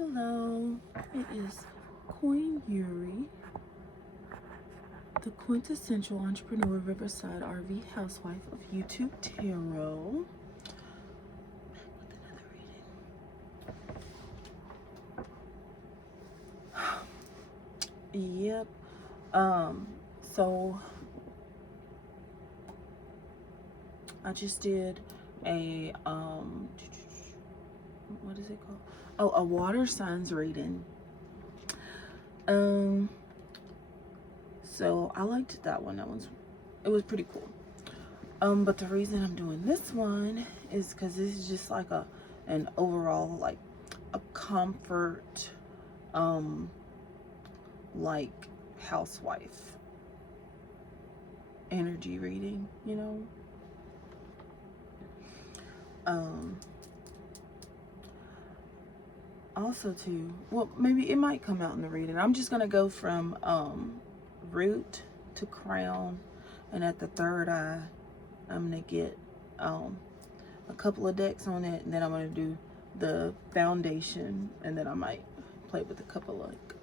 Hello, it is Queen Yuri, the quintessential entrepreneur, Riverside RV housewife of YouTube Tarot. With another reading. Yep. So I just did a what is it called? Oh, a water signs reading. So I liked that one. It was pretty cool. But the reason I'm doing this one is because this is just like an overall, like a comfort, like housewife energy reading, you know. Also too, well, maybe it might come out in the reading. I'm just gonna go from root to crown, and at the third eye I'm gonna get a couple of decks on it, and then I'm gonna do the foundation, and then I might play with a couple, like,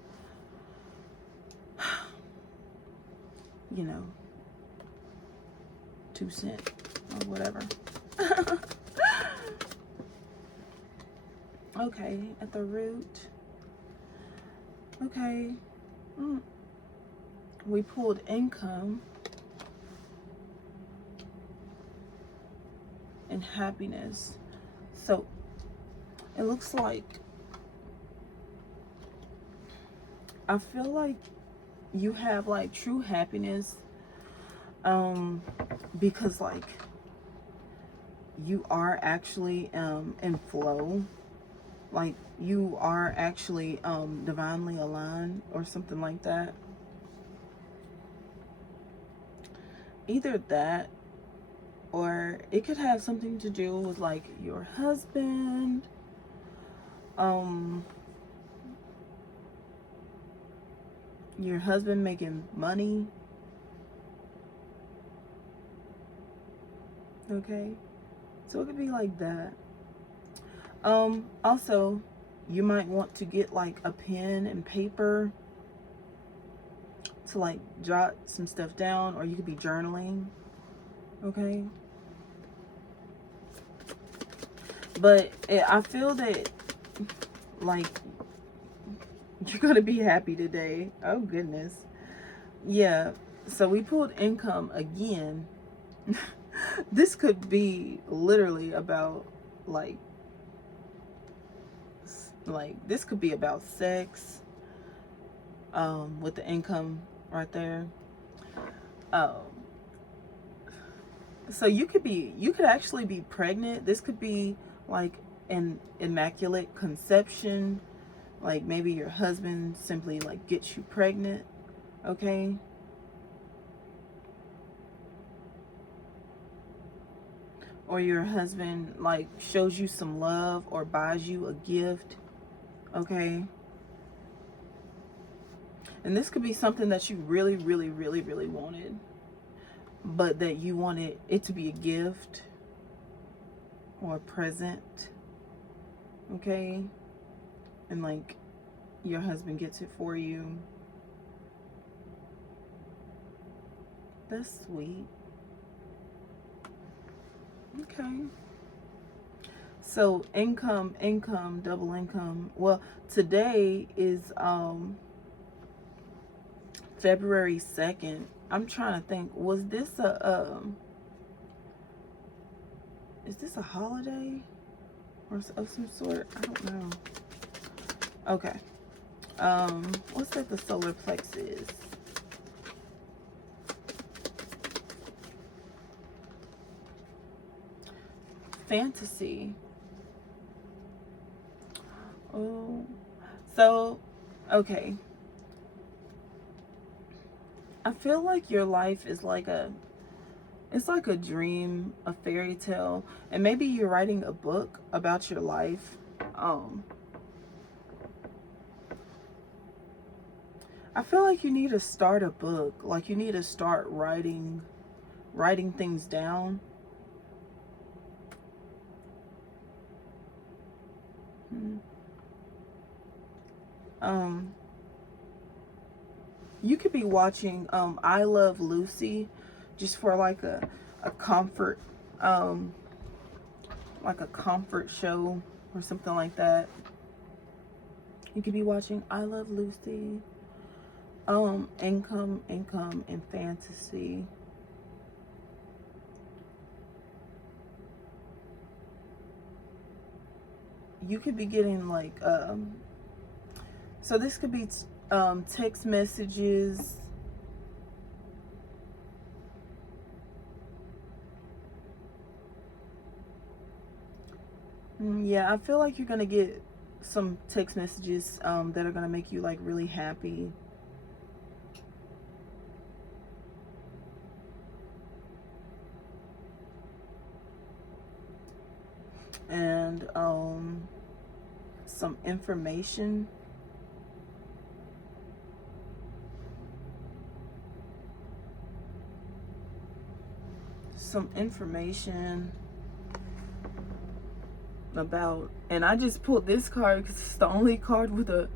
you know, 2 cent or whatever. Okay, at the root. Okay. We pulled income and happiness. So it looks like, I feel like you have like true happiness, because like you are actually in flow, like you are actually divinely aligned or something like that. Either that, or it could have something to do with like your husband, making money. Okay, so it could be like that. Also, you might want to get like a pen and paper to like jot some stuff down, or you could be journaling. Okay, but I feel that like you're gonna be happy today. Oh goodness. Yeah, so we pulled income again. This could be literally about like this could be about sex, with the income right there. So you could actually be pregnant. This could be like an immaculate conception, like maybe your husband simply like gets you pregnant. Okay, or your husband like shows you some love or buys you a gift. Okay, and this could be something that you really wanted, but that you wanted it to be a gift or a present. Okay, and like your husband gets it for you. That's sweet. Okay, so income, double income. Well, today is February 2nd. I'm trying to think, was this a is this a holiday or of some sort? I don't know. Okay, what's that the solar plex is? Fantasy. Oh, so okay, I feel like your life is like it's like a dream, a fairy tale, and maybe you're writing a book about your life. I feel like you need to start a book, like you need to start writing things down. Um, you could be watching I Love Lucy just for a comfort, um, like a comfort show or something like that. You could be watching I Love Lucy, Income, and Fantasy. You could be getting like, so this could be text messages. Yeah, I feel like you're gonna get some text messages that are gonna make you like really happy. And some information. Some information about, and I just pulled this card because it's the only card with a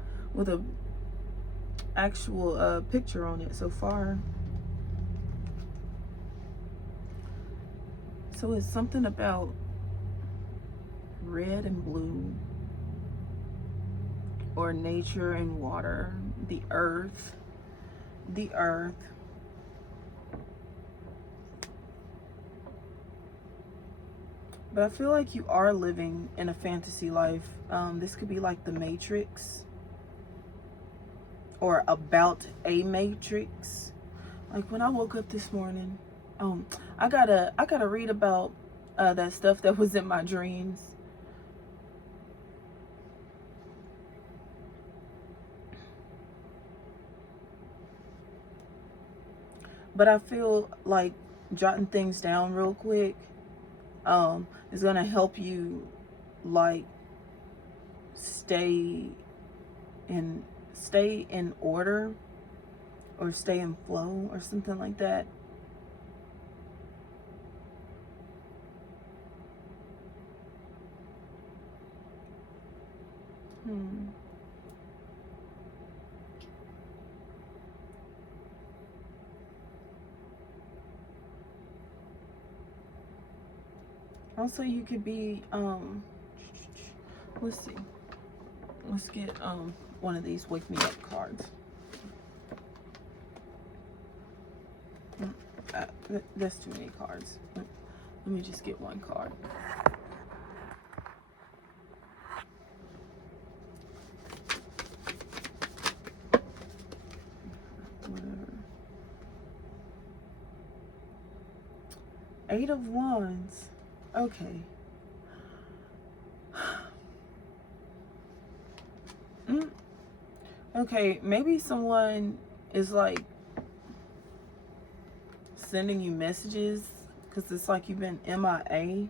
actual picture on it so far. So it's something about red and blue, or nature and water, the earth. But I feel like you are living in a fantasy life. This could be like the Matrix, or about a Matrix. Like when I woke up this morning, I gotta read about that stuff that was in my dreams. But I feel like jotting things down real quick is gonna help you like stay in order, or stay in flow, or something like that. Also, you could be let's see. Let's get one of these wake me up cards. That's too many cards. Let me just get one card. Whatever. 8 of Wands. Okay. Okay, maybe someone is like sending you messages because it's like you've been MIA.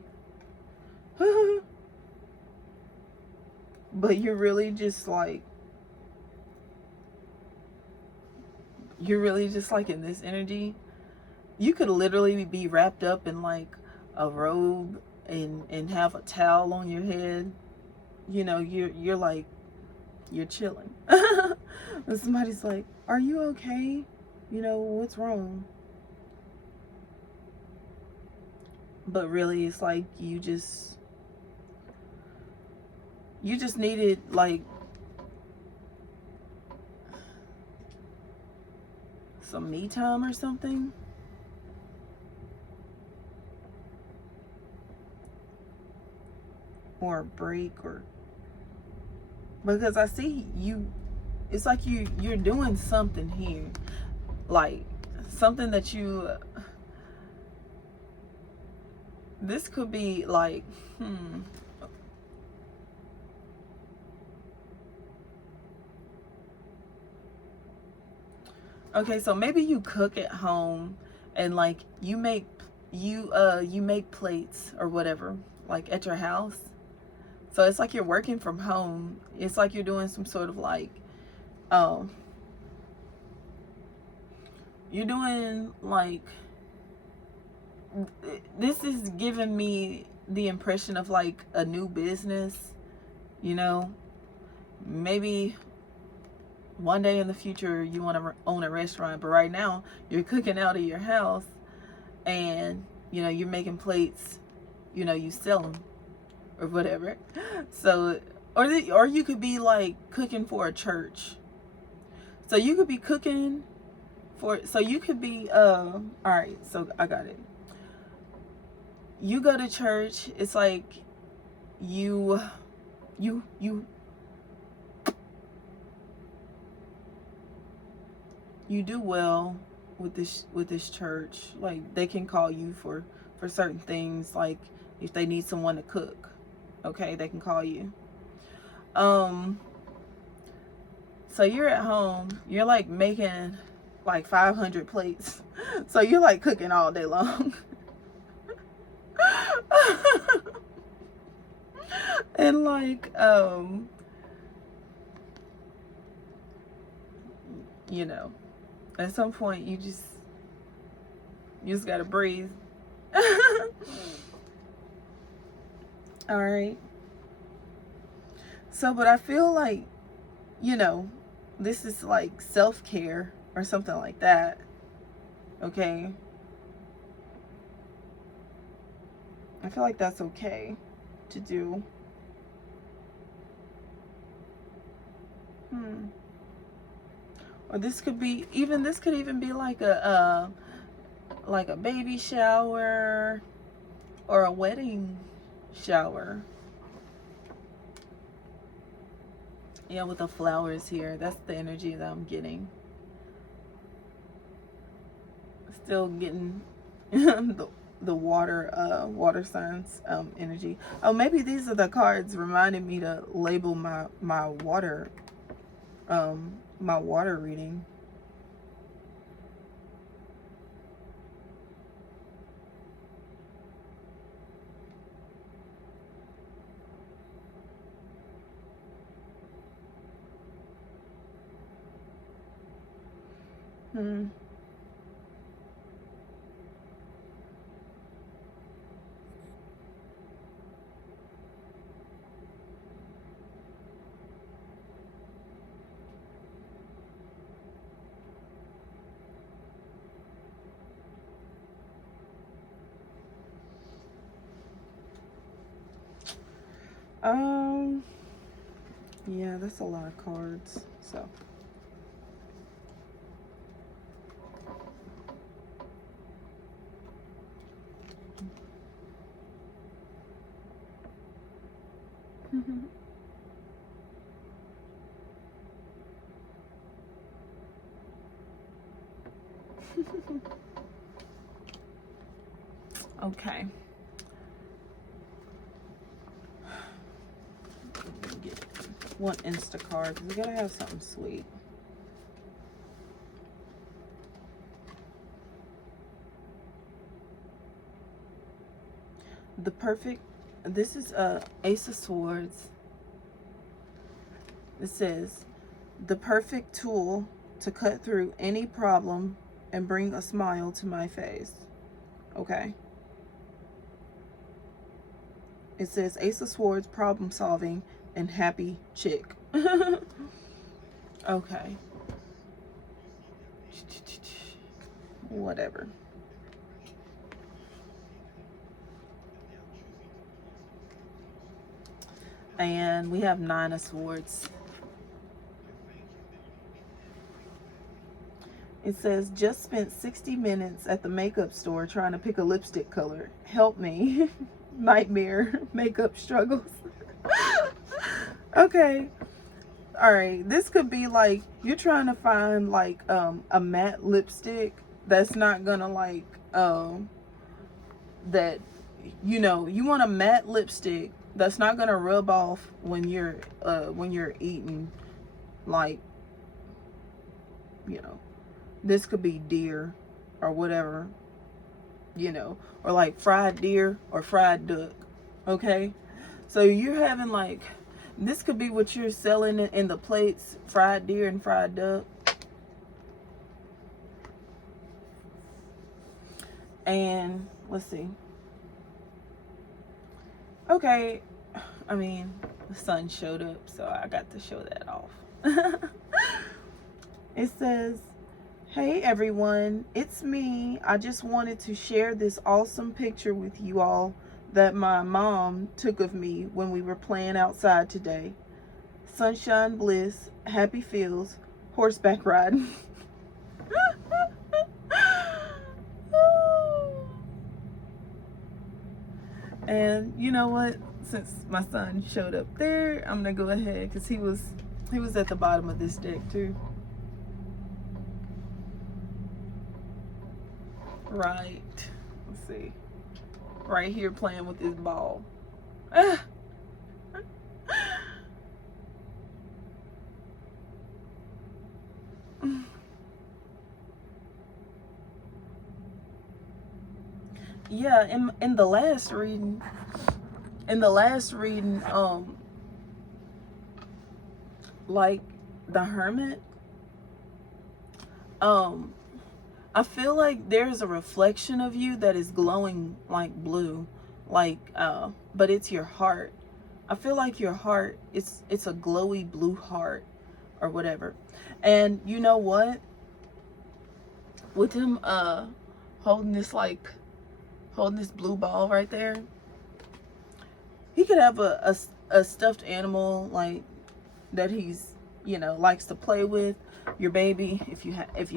But you're really just like, in this energy. You could literally be wrapped up in like a robe and have a towel on your head. You know, you're like, you're chilling. But somebody's like, are you okay? You know, what's wrong? But really it's like you just needed like some me time or something. Or a break, or because I see you, it's like you're doing something here, like something that you this could be like okay, so maybe you cook at home and like you make plates or whatever, like at your house. So it's like you're working from home. It's like you're doing some sort of like, you're doing like, this is giving me the impression of like a new business, you know? Maybe one day in the future you want to own a restaurant, but right now you're cooking out of your house, and you know you're making plates, you know, you sell them or whatever. So or you could be like cooking for a church. So you could be cooking so you could be all right, so I got it. You go to church, it's like you you do well with this church. Like they can call you for certain things, like if they need someone to cook, okay, they can call you. So you're at home, you're like making like 500 plates. So you're like cooking all day long. And like you know, at some point you just gotta breathe. All right. So, but I feel like, you know, this is like self-care or something like that. Okay. I feel like that's okay to do. Or this could even be like a baby shower or a wedding shower. Yeah, with the flowers here. That's the energy that I'm getting. Still getting the water signs energy. Oh, maybe these are the cards reminding me to label my water reading. Yeah, that's a lot of cards. So okay. Get one Instacard because we gotta have something sweet. This is Ace of Swords. It says, the perfect tool to cut through any problem and bring a smile to my face. Okay. It says Ace of Swords, problem solving, and happy chick. Okay. Whatever. And we have Nine of Swords. It says, just spent 60 minutes at the makeup store trying to pick a lipstick color. Help me. Nightmare makeup struggles. Okay. All right. This could be like you're trying to find like a matte lipstick that's not gonna like that, you know, you want a matte lipstick that's not gonna rub off when you're eating, like, you know, this could be deer or whatever, you know, or like fried deer or fried duck. Okay, so you're having like, this could be what you're selling in the plates, fried deer and fried duck. And let's see. Okay, I mean, the sun showed up, so I got to show that off. It says, "Hey everyone, it's me. I just wanted to share this awesome picture with you all that my mom took of me when we were playing outside today. Sunshine, bliss, happy feels, horseback riding." And you know what? Since my son showed up there, I'm gonna go ahead because he was at the bottom of this deck too. Right. Let's see. Right here playing with his ball. Yeah, in the last reading, like the Hermit, um, I feel like there's a reflection of you that is glowing like blue, like but it's your heart. I feel like your heart, it's a glowy blue heart or whatever. And you know what? With him holding this blue ball right there, he could have a stuffed animal like that he's, you know, likes to play with, your baby, if you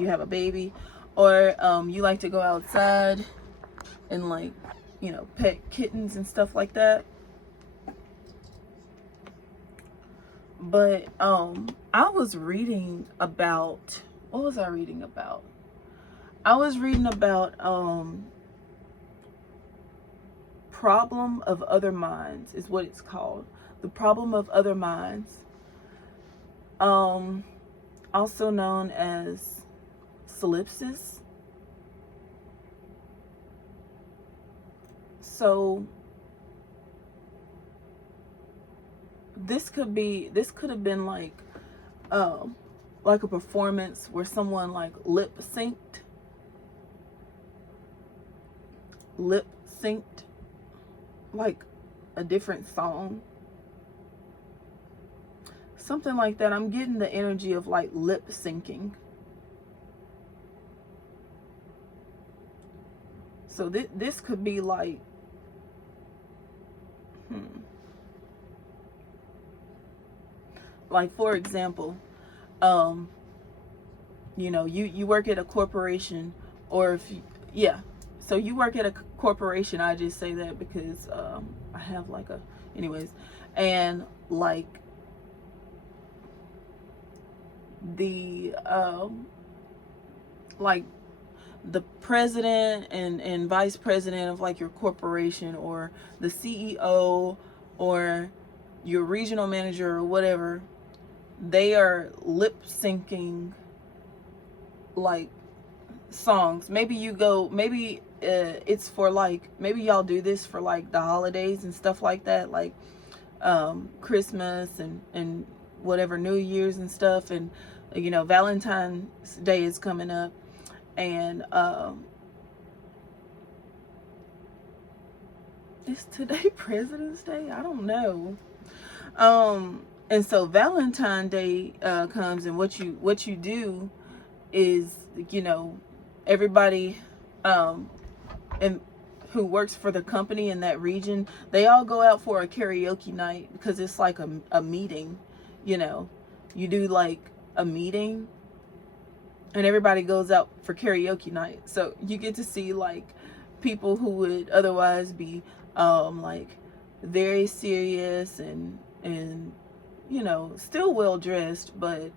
have a baby, or you like to go outside and, like, you know, pet kittens and stuff like that. But I was reading about, what was I reading about? I was reading about Problem of Other Minds is what it's called. The Problem of Other Minds. Also known as solipsis. So this could have been like a performance where someone like lip synced like a different song, something like that. I'm getting the energy of like lip syncing. So this could be like like, for example, you know, you work at a corporation, or if you, yeah, so you work at a corporation. I just say that because I have like a, anyways, and like the like the president and vice president of like your corporation, or the CEO, or your regional manager or whatever, they are lip syncing like songs. Maybe you go, maybe it's for like, maybe y'all do this for like the holidays and stuff like that, like Christmas and whatever, New Year's and stuff, and you know, Valentine's Day is coming up, and is today President's Day? I don't know. And so Valentine's Day comes, and what you do is, you know, everybody and who works for the company in that region, they all go out for a karaoke night, because it's like a meeting, you know. You do like a meeting and everybody goes out for karaoke night. So you get to see like people who would otherwise be like very serious and you know, still well dressed, but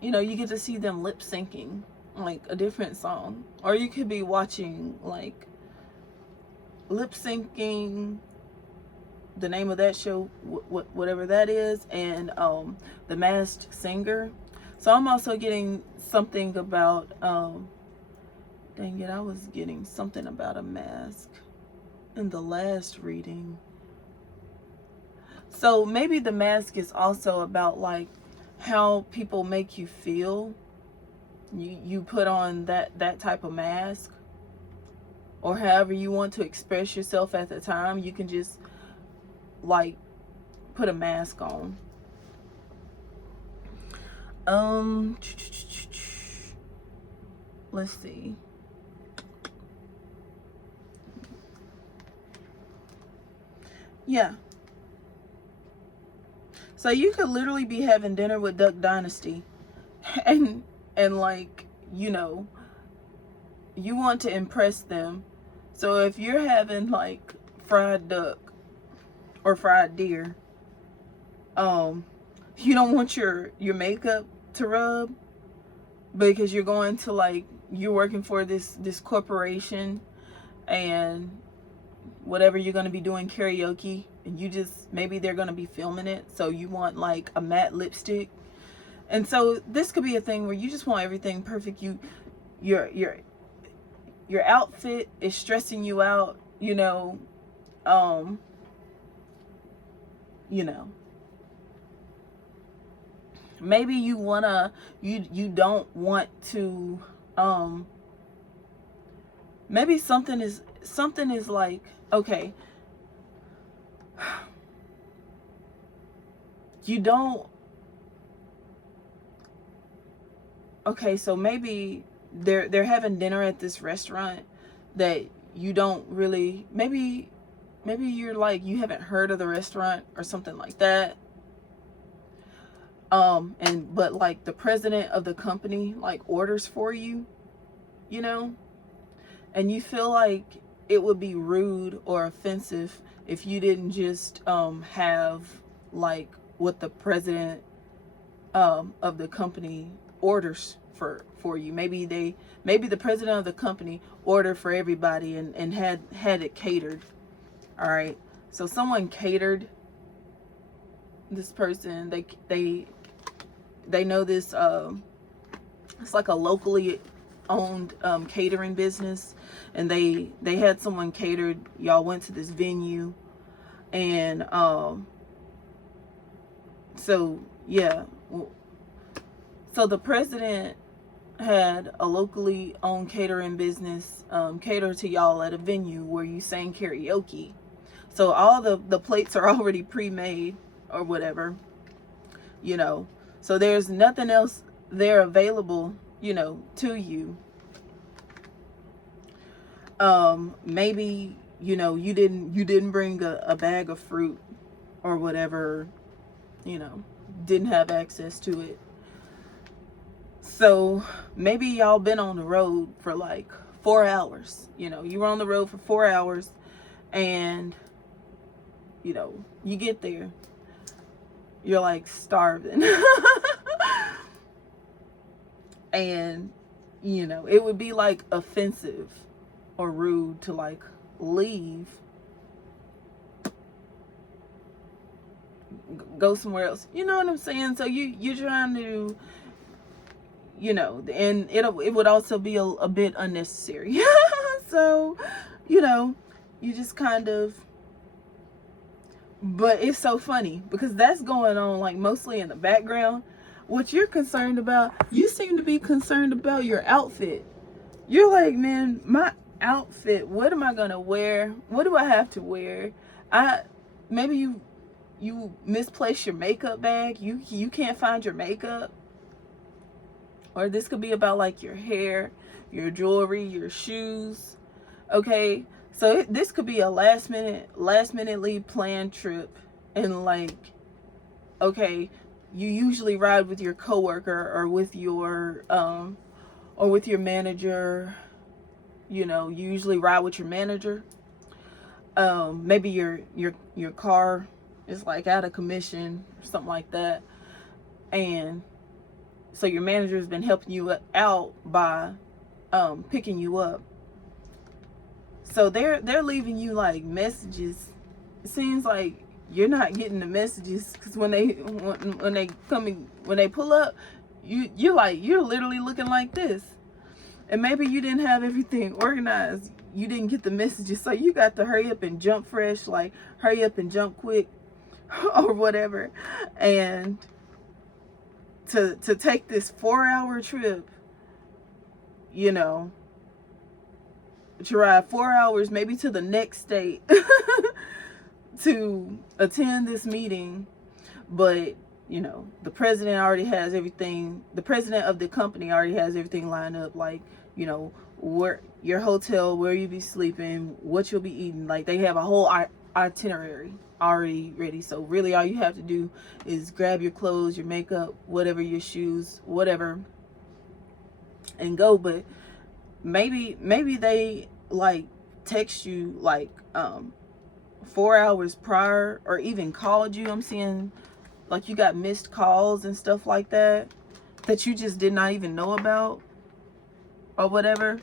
you know, you get to see them lip syncing like a different song. Or you could be watching like lip syncing, the name of that show, whatever that is, and The Masked Singer. So I'm also getting something about dang it, I was getting something about a mask in the last reading. So maybe the mask is also about like how people make you feel. You put on that type of mask, or however you want to express yourself at the time. You can just like put a mask on. Um, let's see. Yeah. So you could literally be having dinner with Duck Dynasty and like, you know, you want to impress them. So if you're having like fried duck or fried deer, you don't want your makeup to rub because you're going to like, you're working for this corporation, and whatever you're going to be doing karaoke, and you just, maybe they're going to be filming it, so you want like a matte lipstick. And so this could be a thing where you just want everything perfect. Your outfit is stressing you out, you know. You know, maybe you don't want to, maybe something is like, okay, you don't, okay, so maybe they're having dinner at this restaurant that you don't really, maybe you're like, you haven't heard of the restaurant or something like that. But like the president of the company like orders for you, you know, and you feel like it would be rude or offensive if you didn't just have like what the president of the company orders for you. Maybe the president of the company ordered for everybody and had it catered. All right, so someone catered this person. They know this, it's like a locally owned catering business, and they had someone catered. Y'all went to this venue, and so yeah, so the president had a locally owned catering business cater to y'all at a venue where you sang karaoke. So all the plates are already pre-made or whatever, you know. So there's nothing else there available, you know, to you. Maybe, you know, you didn't bring a bag of fruit or whatever, you know, didn't have access to it. So maybe y'all been on the road for like 4 hours. You know, you were on the road for 4 hours, and you know, you get there, you're like starving. And you know, it would be like offensive or rude to like leave, go somewhere else. You know what I'm saying? So you're trying to, you know, and it would also be a bit unnecessary. So, you know, you just kind of, but it's so funny because that's going on like mostly in the background. What you're concerned about, you seem to be concerned about your outfit. You're like, man, my outfit, what am I gonna wear? What do I have to wear? Maybe you misplaced your makeup bag. You can't find your makeup. Or this could be about like your hair, your jewelry, your shoes. Okay, so this could be a last minutely planned trip, and like, okay, you usually ride with your coworker or with your manager. You know, you usually ride with your manager. Maybe your car is like out of commission or something like that, and so your manager has been helping you out by picking you up. So they're leaving you like messages. It seems like you're not getting the messages because when they pull up, you're literally looking like this. And maybe you didn't have everything organized. You didn't get the messages, so you got to hurry up and jump fresh, like hurry up and jump quick or whatever. And to take this 4-hour trip, you know, to ride 4 hours maybe to the next state to attend this meeting, but you know, the president already has everything. The president of the company already has everything lined up. Like, you know, where your hotel, where you be sleeping, what you'll be eating. Like, they have a whole itinerary already ready. So really all you have to do is grab your clothes, your makeup, whatever, your shoes, whatever, and go. But maybe they like text you like 4 hours prior, or even called you. I'm seeing like you got missed calls and stuff like that that you just did not even know about or whatever.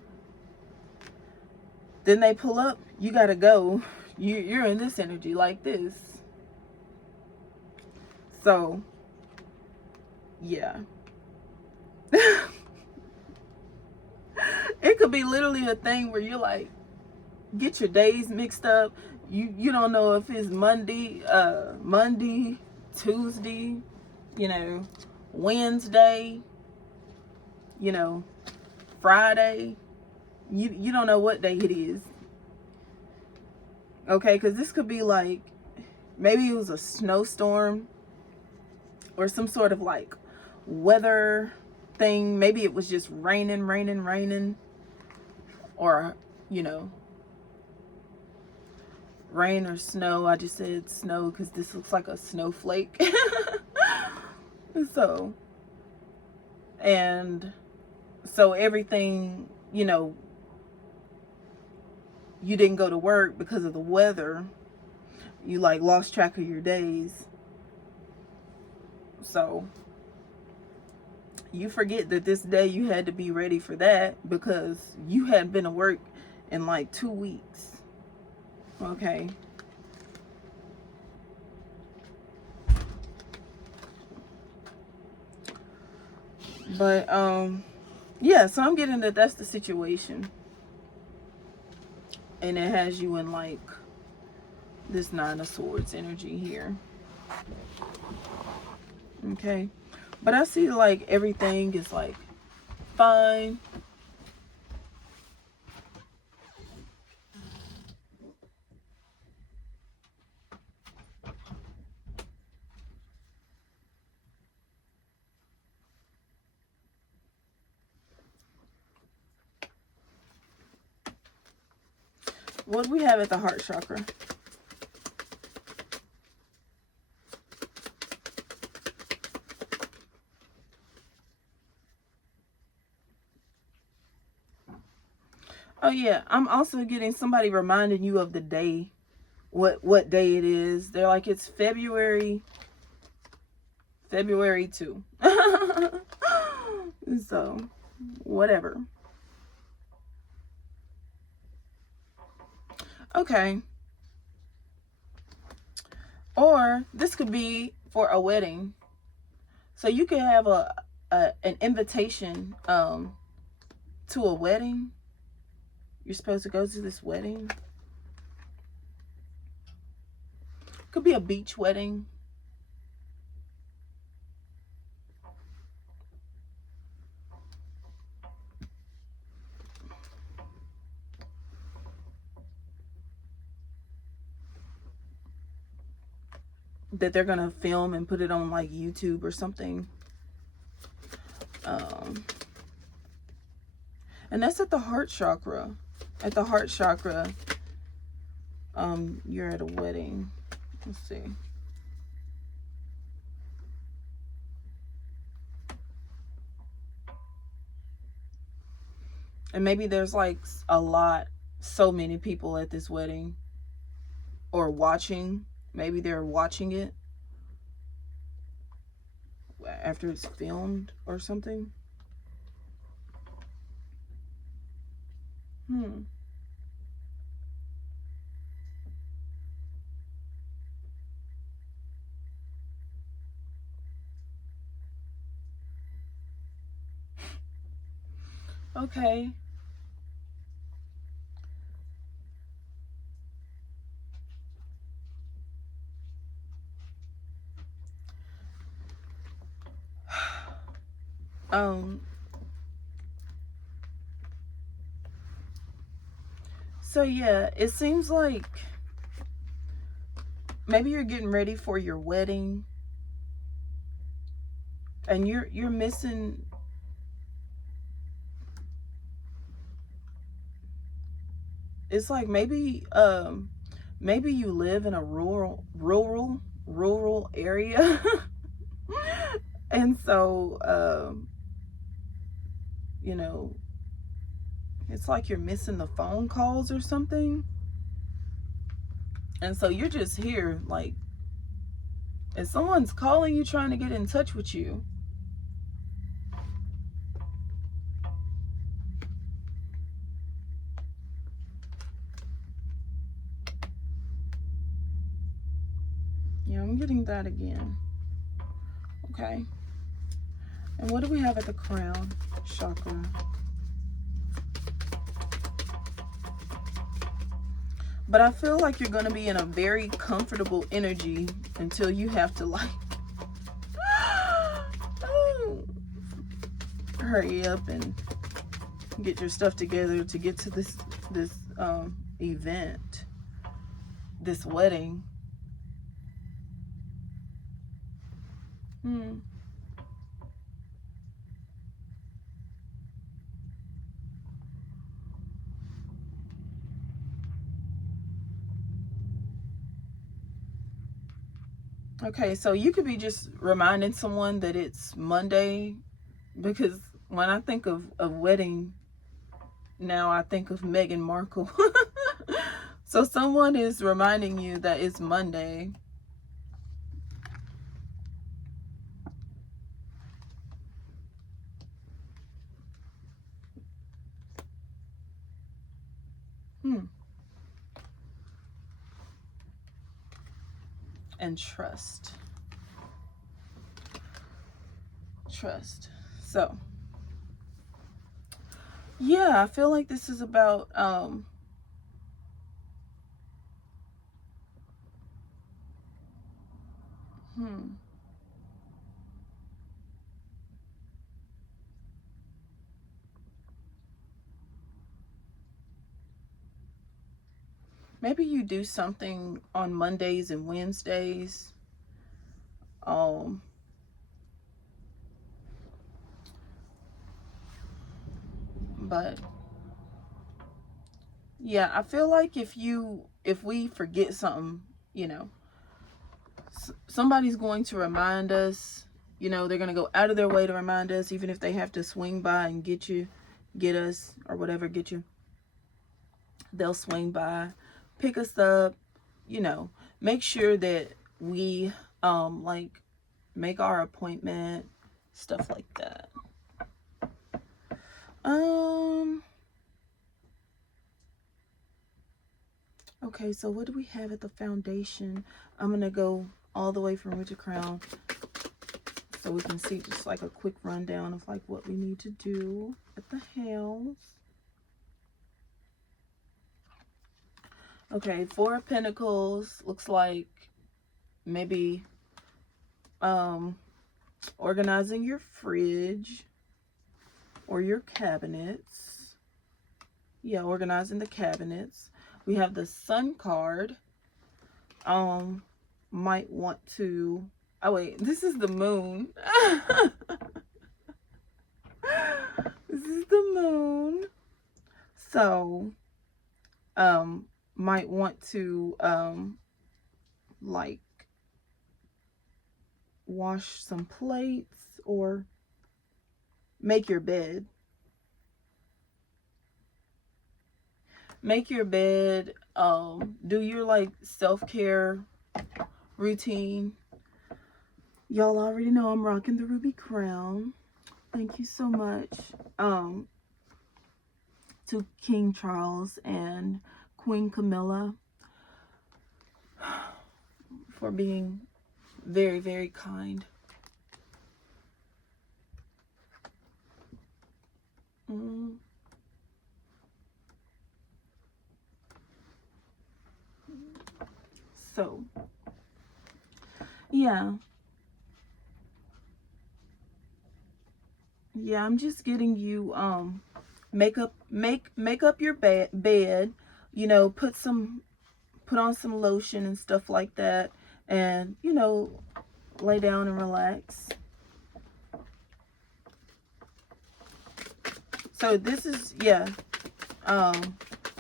Then they pull up, you gotta go. You're in this energy like this. So yeah. It could be literally a thing where you're like, get your days mixed up. You don't know if it's Monday, Tuesday, you know, Wednesday, you know, Friday. You don't know what day it is. Okay, because this could be like, maybe it was a snowstorm or some sort of like weather thing. Maybe it was just raining, or, you know, rain or snow. I just said snow because this looks like a snowflake. So, and so everything, you know, you didn't go to work because of the weather. You like lost track of your days. So you forget that this day you had to be ready for that because you hadn't been to work in like 2 weeks. Okay. But yeah, so I'm getting that that's the situation. And it has you in like this Nine of Swords energy here. Okay. But I see like everything is like fine. What do we have at the heart chakra? Oh yeah, I'm also getting somebody reminding you of the day, what day it is. They're like, it's February 2. So, whatever. Okay. Or this could be for a wedding. So you could have an invitation to a wedding. You're supposed to go to this wedding. Could be a beach wedding. That they're gonna film and put it on like YouTube or something. And that's at the heart chakra. At the heart chakra, you're at a wedding. Let's see. And maybe there's like so many people at this wedding, or watching. Maybe they're watching it after it's filmed or something. Okay. So yeah, it seems like maybe you're getting ready for your wedding, And you're missing, it's like maybe you live in a rural area. And so you know, it's like you're missing the phone calls or something. And so you're just here, like, if someone's calling you trying to get in touch with you, yeah, I'm getting that again. Okay. And what do we have at the crown chakra? But I feel like you're going to be in a very comfortable energy until you have to, like, hurry up and get your stuff together to get to this event, this wedding. Okay, so you could be just reminding someone that it's Monday, because when I think of a wedding now, I think of Meghan Markle. So someone is reminding you that it's Monday. And trust. So yeah, I feel like this is about maybe you do something on Mondays and Wednesdays. But yeah, I feel like if we forget something, you know, somebody's going to remind us. You know, they're going to go out of their way to remind us, even if they have to swing by and get us, or whatever, get you. They'll swing by, pick us up, you know, make sure that we, like, make our appointment, stuff like that. Okay, so what do we have at the foundation? I'm going to go all the way from root to crown so we can see just like a quick rundown of like what we need to do at the house. Okay, Four of Pentacles looks like maybe organizing your fridge or your cabinets. Yeah, organizing the cabinets. We have the Sun card. Might want to, oh wait, this is the Moon. This is the Moon. So might want to like wash some plates or make your bed. Make your bed, do your like self-care routine. Y'all already know I'm rocking the ruby crown. Thank you so much to King Charles and Queen Camilla for being very, very kind. So yeah, I'm just getting you make up your bed, you know, put on some lotion and stuff like that, and you know, lay down and relax. So this is, yeah,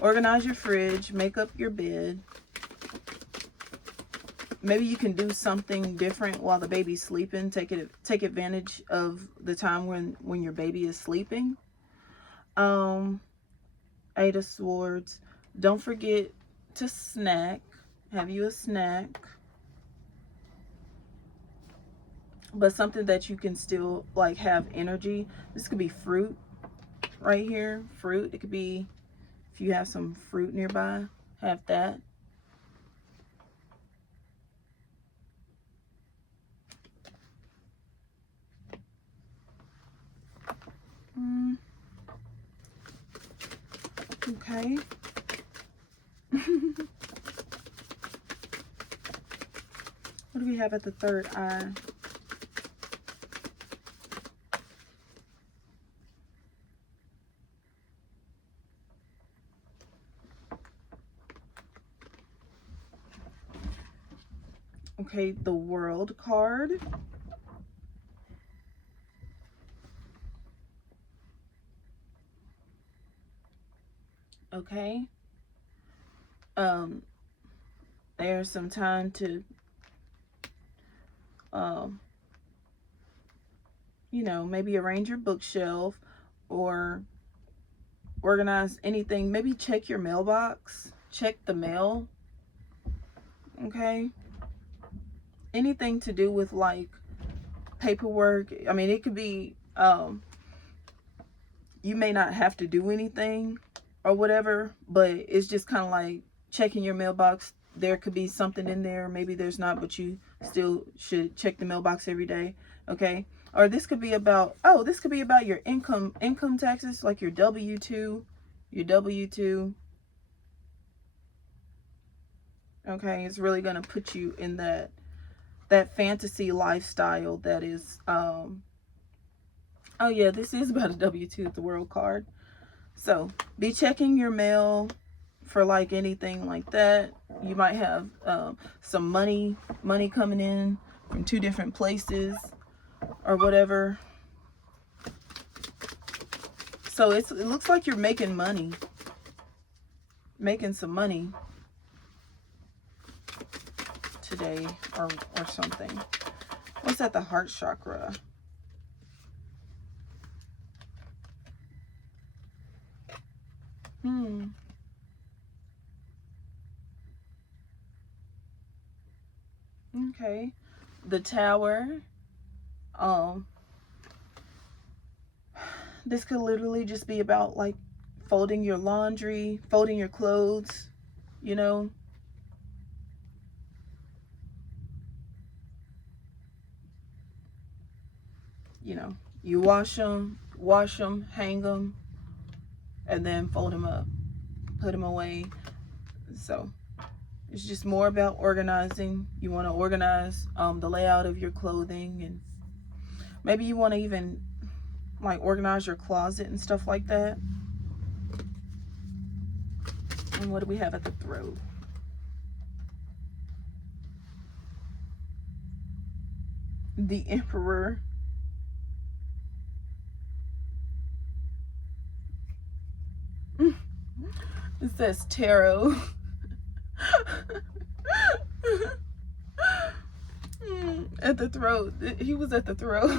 organize your fridge, make up your bed. Maybe you can do something different while the baby's sleeping. Take advantage of the time when your baby is sleeping. Eight of Swords. Don't forget to snack. Have you a snack. But something that you can still like have energy. This could be fruit right here. Fruit. It could be, if you have some fruit nearby, have that. Okay. What do we have at the third eye? Okay, the World card. Okay. There's some time to you know, maybe arrange your bookshelf or organize anything. Maybe check your mailbox. Check the mail. Okay. Anything to do with like paperwork. I mean, it could be, you may not have to do anything or whatever, but it's just kind of like checking your mailbox. There could be something in there. Maybe there's not, but you still should check the mailbox every day. Okay. Or this could be about, oh, this could be about your income taxes, like your W-2, Okay. It's really going to put you in that fantasy lifestyle that is, oh yeah, this is about a W-2, the World card. So be checking your mail for like anything like that. You might have some money coming in from 2 different places or whatever. So it looks like you're making money, making some money today or something. What's at the heart chakra? Okay. The Tower. This could literally just be about like folding your laundry, folding your clothes, you know. You know, you wash them, hang them, and then fold them up, put them away. So it's just more about organizing. You want to organize the layout of your clothing, and maybe you want to even like organize your closet and stuff like that. And what do we have at the throat? The Emperor. It says tarot. At the throat. He was at the throat.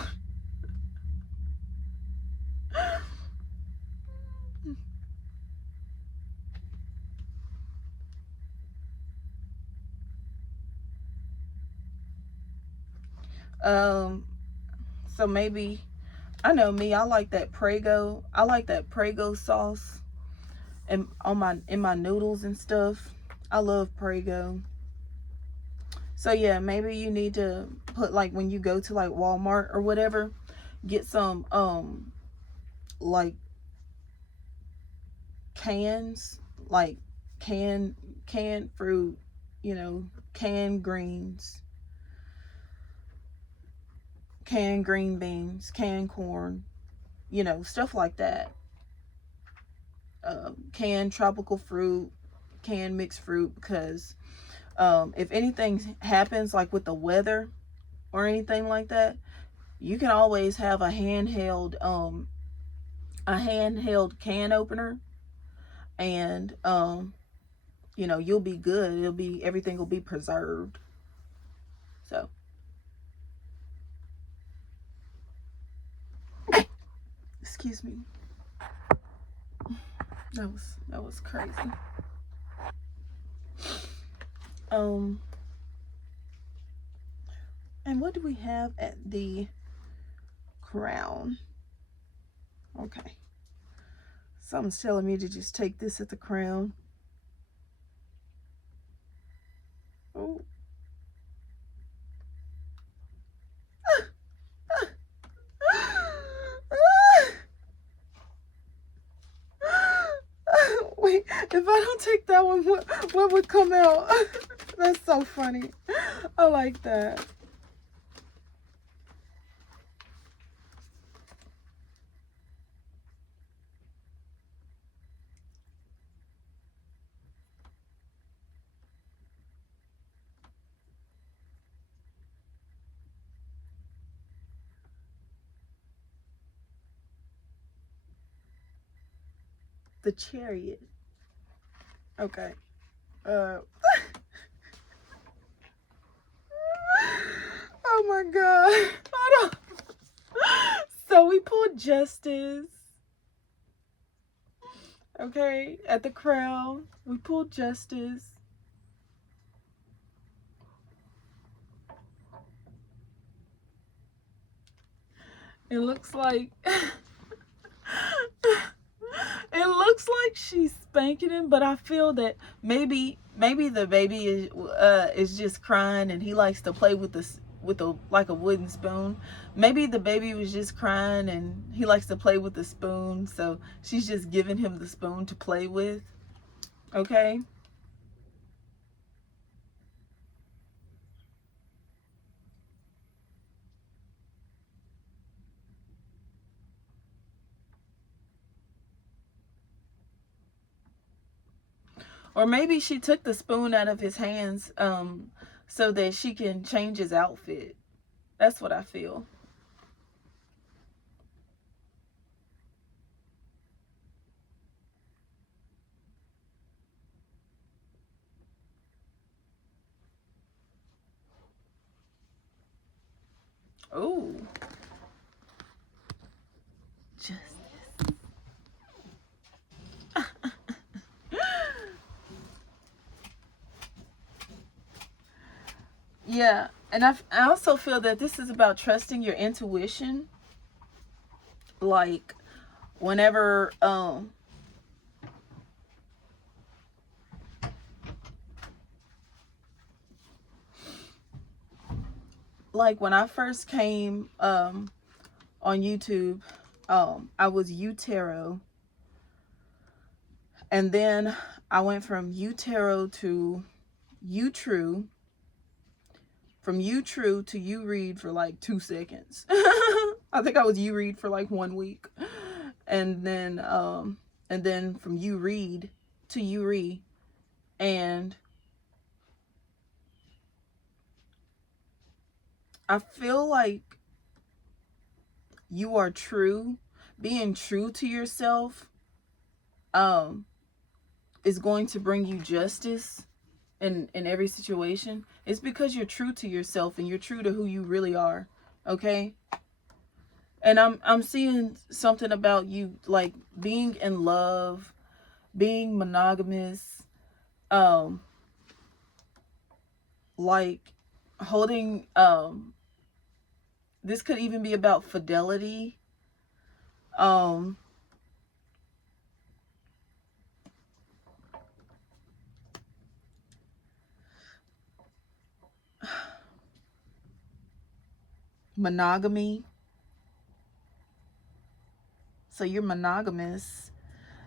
So maybe, I know me, I like that Prego. I like that Prego sauce and in my noodles and stuff. I love Prego. So yeah, maybe you need to put, like, when you go to like Walmart or whatever, get some like cans, like canned fruit, you know, canned greens, canned green beans, canned corn, you know, stuff like that. Canned tropical fruit, canned mixed fruit, because if anything happens like with the weather or anything like that, you can always have a handheld a handheld can opener, and you know, you'll be good. Everything will be preserved. So, excuse me. That was crazy. Um, and what do we have at the Crown? Okay. Something's telling me to just take this at the Crown. Oh. Wait, if I don't take that one, what would come out? That's so funny. I like that. The Chariot. Okay. Uh. Oh my God. Hold on. So we pulled Justice. Okay, at the Crown, we pulled Justice. It looks like it looks like she's spanking him, but I feel that maybe the baby is just crying and he likes to play with this with a like a wooden spoon. Maybe the baby was just crying and he likes to play with the spoon, so she's just giving him the spoon to play with. Okay? Or maybe she took the spoon out of his hands so that she can change his outfit. That's what I feel. Oh, Justice. Yeah, and I also feel that this is about trusting your intuition. Like whenever like when I first came on YouTube, I was Utero, and then I went from Utero to Utrue, from Utrue to You Read for like 2 seconds. I think I was You Read for like 1 week, and then from You Read to You Read, and I feel like you are true. Being true to yourself is going to bring you justice in every situation. It's because you're true to yourself and you're true to who you really are. Okay? And I'm seeing something about you, like being in love, being monogamous, um like holding this could even be about fidelity. um Monogamy. So you're monogamous,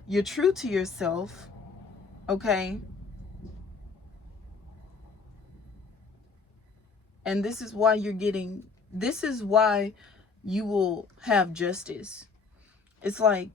you're true to yourself. Okay? And this is why you will have justice. It's like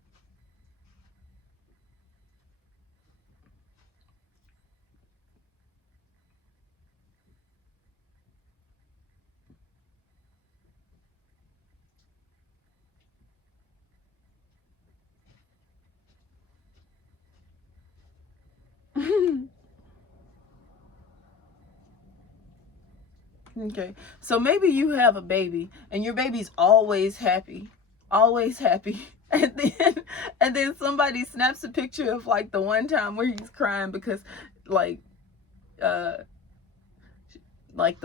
Okay, so maybe you have a baby and your baby's always happy, always happy. And then somebody snaps a picture of like the one time where he's crying because like uh like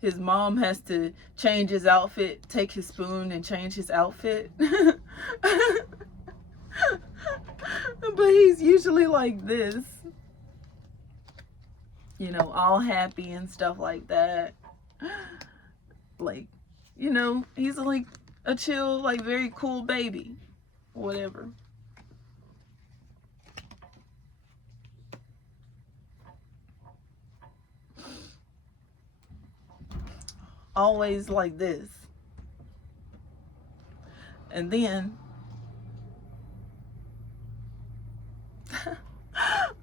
his mom has to change his outfit, take his spoon and change his outfit. But he's usually like this, you know, all happy and stuff like that. Like, you know, he's like a chill, like very cool baby. Whatever. Always like this. And then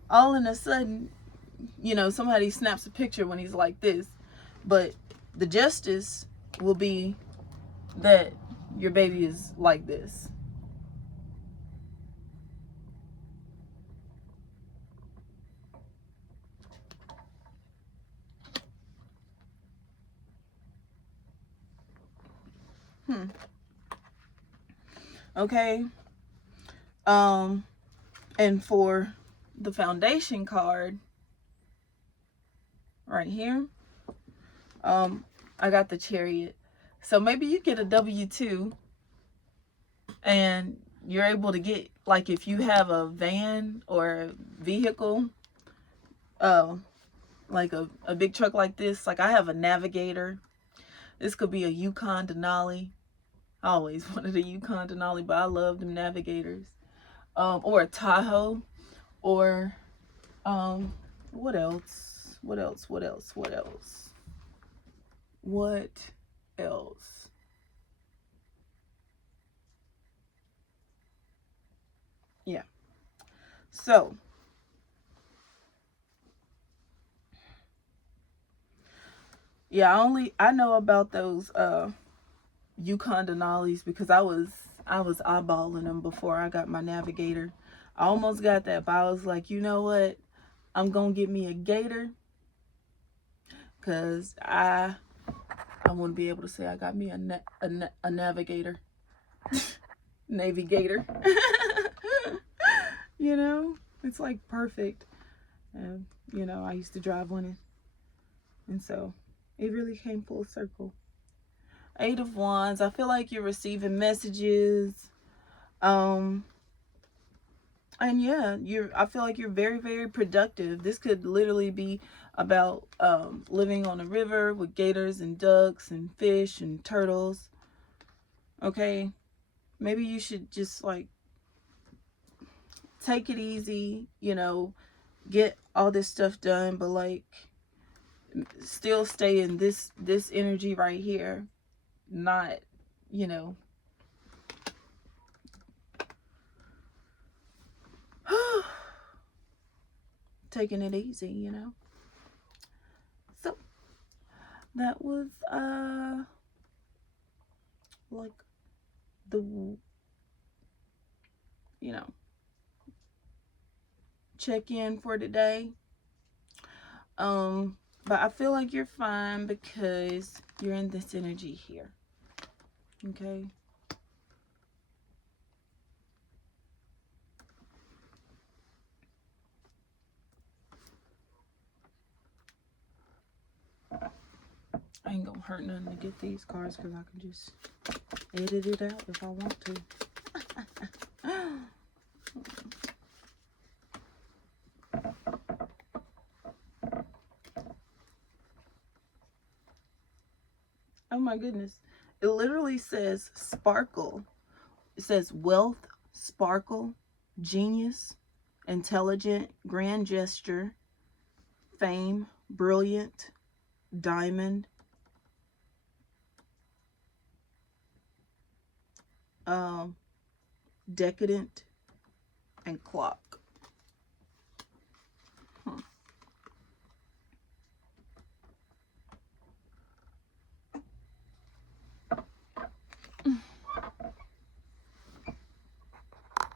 all in a sudden, you know, somebody snaps a picture when he's like this. But the justice will be that your baby is like this. Okay. And for the foundation card right here, I got the Chariot. So maybe you get a W-2 and you're able to get, like, if you have a van or a vehicle, like a big truck like this, like I have a Navigator. This could be a Yukon Denali. I always wanted a Yukon Denali, but I love them Navigators. Or a Tahoe, or what else? What else? What else? What else? What else? Yeah. So, yeah, I know about those Yukon Denalis because I was eyeballing them before I got my Navigator. I almost got that, but I was like, you know what? I'm gonna get me a Gator because I want to be able to say I got me a Navigator, Navigator. You know, it's like perfect. And you know, I used to drive one, and so it really came full circle. 8 of Wands. I feel like you're receiving messages. And yeah, I feel like you're very, very productive. This could literally be about living on a river with gators and ducks and fish and turtles. Okay, maybe you should just like take it easy, you know, get all this stuff done, but like still stay in this energy right here, not, you know, taking it easy, you know. So that was like the, you know, check in for today. But I feel like you're fine because you're in this energy here. Okay. I ain't gonna hurt nothing to get these cards because I can just edit it out if I want to. Oh my goodness. It literally says sparkle. It says wealth, sparkle, genius, intelligent, grand gesture, fame, brilliant, diamond, decadent, and clock.